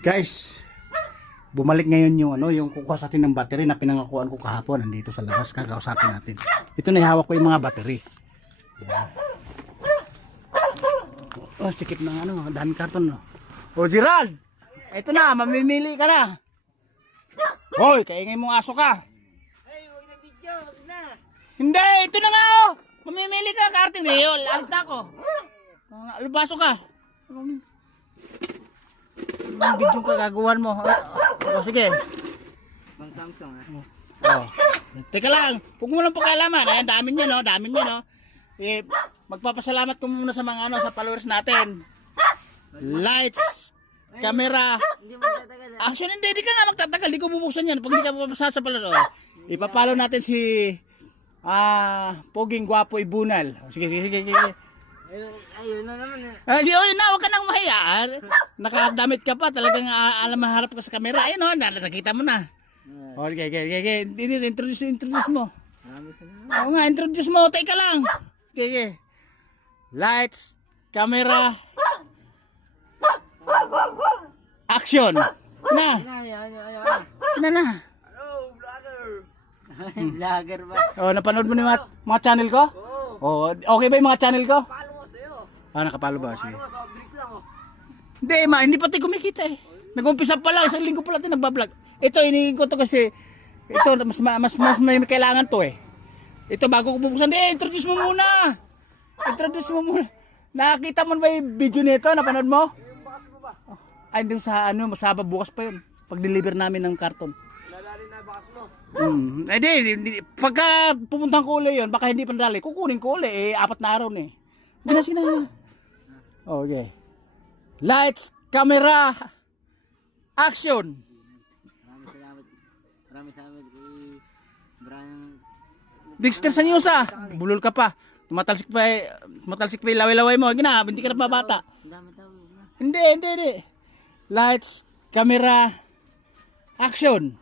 Guys, bumalik ngayon yung yung kukuha sa atin ng battery na pinangakuan ko kahapon. Nandito sa labas, kakausapin natin. Ito na hawak ko yung mga battery. Yan. Oh, sikip ng dami karton no. Oh, Gerald! Ito na, mamimili ka na. Hoy, kaingay mong aso ka. Ay, huwag na video, huwag na. Hindi, ito na nga oh. Mamimili ka, karton. Alis na ako. Alubaso ka. Yung video kagagawan mo. Oh, sige. Mang Samsung ha. Oh. Teka lang, huwag mo lang pakialaman. Ayan, dami nyo, no? Dami nyo, no? Magpapasalamat ko muna sa mga sa followers natin. Lights, camera. Hindi mo tatagal ha. Action, hindi ka nga magtatagal. Di ko bubuksan yan. Pag di ka papasa sa followers, ipapalo natin si Poging Gwapo Ibunal. Sige. Ayun na naman eh. Yun na, huwag ka nang mahiya. Nakadamit ka pa, talagang alam maharap ka sa camera. Ayun o, nakita mo na. Okay. Introduce mo. Oo nga, introduce mo. Teka lang. Sige. Lights, camera, action. Na. Na. Hello, vlogger. Vlogger ba? Oh, napanood mo ni mga channel ko? Oh, okay ba yung mga channel ko? Palo ko sa'yo. Nakapalo ba? Sige. Ano sa bilis lang oh. Hindi pati kumikita eh. Nag-umpisa pa lang, isang linggo pa lang nagbablog. Ito, inihin ko to kasi, ito, mas may kailangan to eh. Ito, bago ko bubuksan, introduce mo muna. Nakakita mo ba yung video nito? Napanood mo? Yung bakas mo ba? Ay, hindi sa masaba bukas pa yun. Pag-deliver namin ng karton. Lalali na bakas mo. Hindi. Pagka pumuntahan ko ulit yun, baka hindi pa nadali, kukunin ko ulit. 4 na araw na eh. Sige na. Okay. Lights, camera, action. Maraming salamat kay Brian. Dexter Sanyosa, bulol ka pa. Tumatalsik pa yung laway-laway mo. Hindi ka na babata. Dami tao na. Hindi. Lights, camera, action.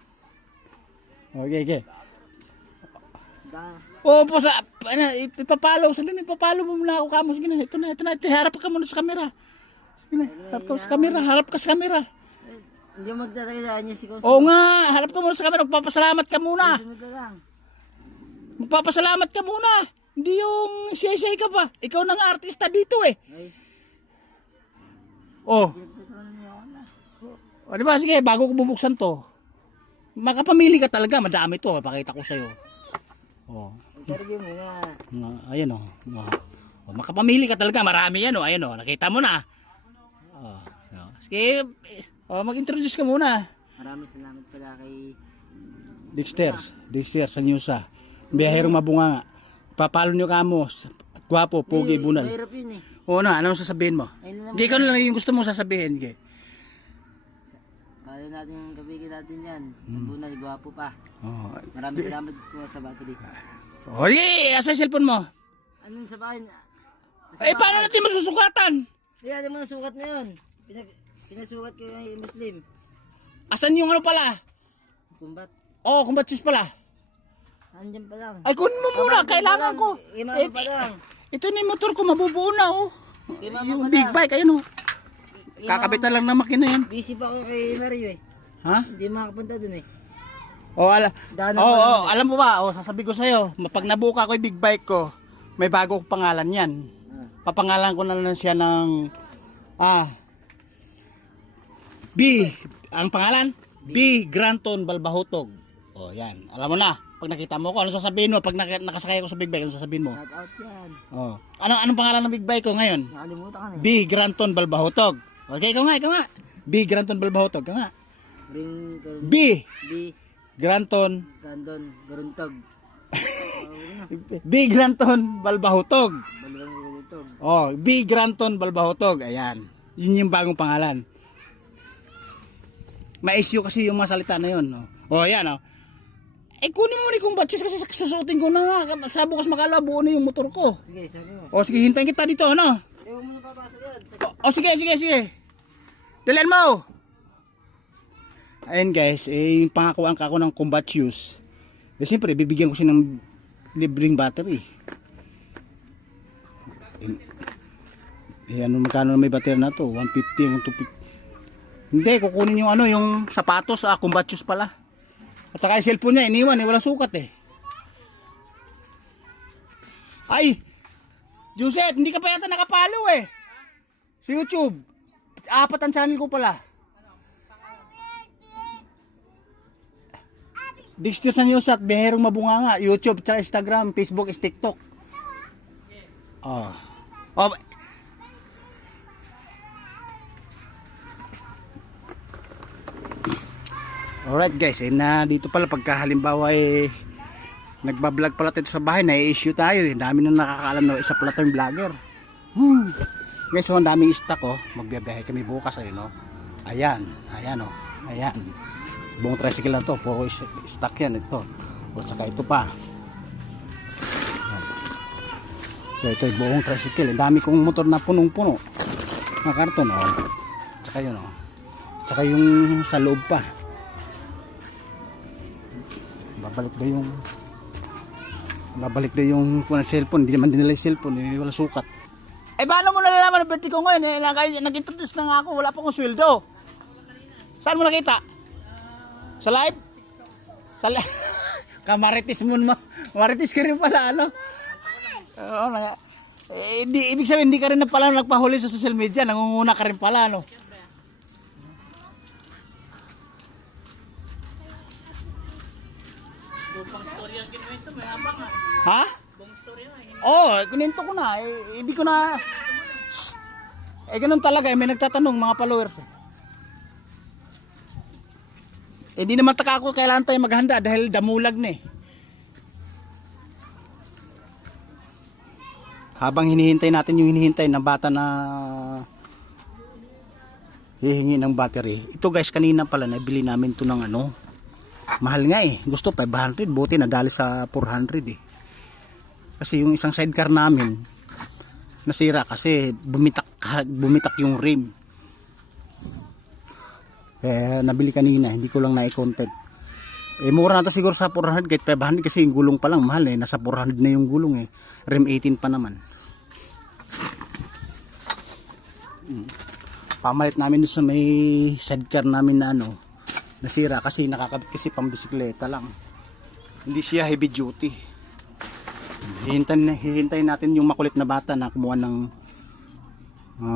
Okay. Ipapalo. Sabi mo, ipapalo mo muna ako kamo. Sige na, ito na. Harap ka muna sa camera. Sige na, harap ka sa camera. Hindi mo magtatagal niya si Kosi. Oo nga, harap ka muna sa camera. Magpapasalamat ka muna. Sunod na lang. Magpapasalamat ka muna. Hindi yung siyay-siyay ka pa. Ikaw na nga artista dito eh. Ay. Oh. O diba, sige, bago ko bubuksan to. Makapamili ka talaga, madami to. Pakita ko sa'yo. Oh. Interview mo na. Ayan o. Makapamili ka talaga, marami yan o. Ayan o, nakita mo na. Sige, mag-introduce ka muna. Maraming salamat pala kay Dexter Sanyosa. Biyaherong mabunga nga. Papalo nyo ka mo. Gwapo, Pogi, Bunal. Mahirap yun eh. Oo na, anong sasabihin mo? Hindi, ikaw na lang yung gusto mong sasabihin. Okay. Palo natin yung kabigin natin yan. Bunal, gwapo pa. Oh. Maraming salamat po sa battery. Asa yung cellphone mo? Anong sa bahay? Paano natin masusukatan? Kaya ano mo nasukat na yun? Pinasukat ko yung Muslim. Asan yung pala? Kumbat. Combat shoes pala. Andyan pa lang. Ay, kunin mo muna, kailangan ko. Imama pa lang. Ito na yung motor ko, mabubuo na Imama Yung pa big lang. bike, ayun Kakabit na lang na makina yan. Busy pa ako kay Mario eh. Ha? Hindi makapunta dun eh. Alam mo ba, sasabihin ko sa'yo, pag nabuka ko yung big bike ko, may bago kong pangalan yan. Papangalan ko na lang siya ng, ang pangalan? B. Granton Balbahutog. Yan. Alam mo na, pag nakita mo ko, ano sasabihin mo? Pag nakasakay ako sa big bike, ano sasabihin mo? Shout out yan. Anong pangalan ng big bike ko ngayon? Nakalimutan ka na eh. B. Granton Balbahutog. Okay, ikaw nga. B. Granton Balbahutog, ikaw nga. B. Granton Gandon. Garuntog. B. Granton Balbahutog. Balibang garuntog. B. Granton Balbahutog. Ayan. Yun yung bagong pangalan. Ma-issue kasi yung masalita na yun. Ayan. Kunin mo ni kong batches kasi susuotin ko na nga. Sa bukas makalabuo na yung motor ko. Sige, sabi mo. Sige, hintayin kita dito, Huwag mo na papasok yan. Sige. Dalan mo. Ayun guys, yung pangakuan ka ako ng combat shoes. Siyempre, bibigyan ko siya ng libreng battery. Ano magkano may battery na to? 150 ang 250. Hindi, kukunin yung ano, yung sapatos, combat shoes pala. At saka yung cellphone niya, iniwan walang sukat eh. Ay! Joseph, hindi ka pa yata nakapalo eh. Sa YouTube. 4 ang channel ko pala. Dexter Sanyosa at Biherong Mabunganga. YouTube, tsaka Instagram, Facebook, TikTok. Oh. Oh. Alright guys, dito pala pagka halimbawa nagbablog pala tayo sa bahay, na-issue tayo dami nang nakakaalam na isa pala tayong vlogger. Guys, so ang daming stock magbiyahe kami bukas no. Ayan, ayan. Buong tricycle na to, puro stock yan ito. O tsaka ito pa. Ito yung buong tricycle, ang dami kong motor na punong-puno. Mga karton Tsaka yun Tsaka yung sa loob pa. Babalik daw yung cellphone, hindi naman dinala yung cellphone, hindi wala sukat. Eh paano mo nalalaman ang birthday ko ngayon? Nag-introduce na nga ako, wala pa akong sweldo. Saan mo nakita? Sa live? Sa live? Kamaritis mo naman. Maritis ka rin pala, ano? Ibig sabihin, hindi ka rin na pala nagpahuli sa social media, nangunguna ka rin pala, ano? Ha? Kuninto ko na. Hindi ko na. Ganun talaga. May nagtatanong mga followers. Hindi naman taka ako kailangan tayo maghanda dahil damulag na Habang hinihintay natin yung hinihintay ng bata na hihingi ng battery. Ito guys, kanina pala nabili namin to ng mahal nga gusto 500, buti nadali sa 400 kasi yung isang sidecar namin nasira kasi bumitak yung rim, kaya nabili kanina, hindi ko lang na-content. Mura na to siguro sa 400 kahit 500 kasi yung gulong pa lang mahal nasa 400 na yung gulong rim 18 pa naman. Pamalit namin doon sa may sidecar namin na nasira kasi nakakabit kasi pambisikleta lang, hindi siya heavy duty. Hihintayin natin yung makulit na bata na kumuha ng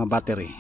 battery.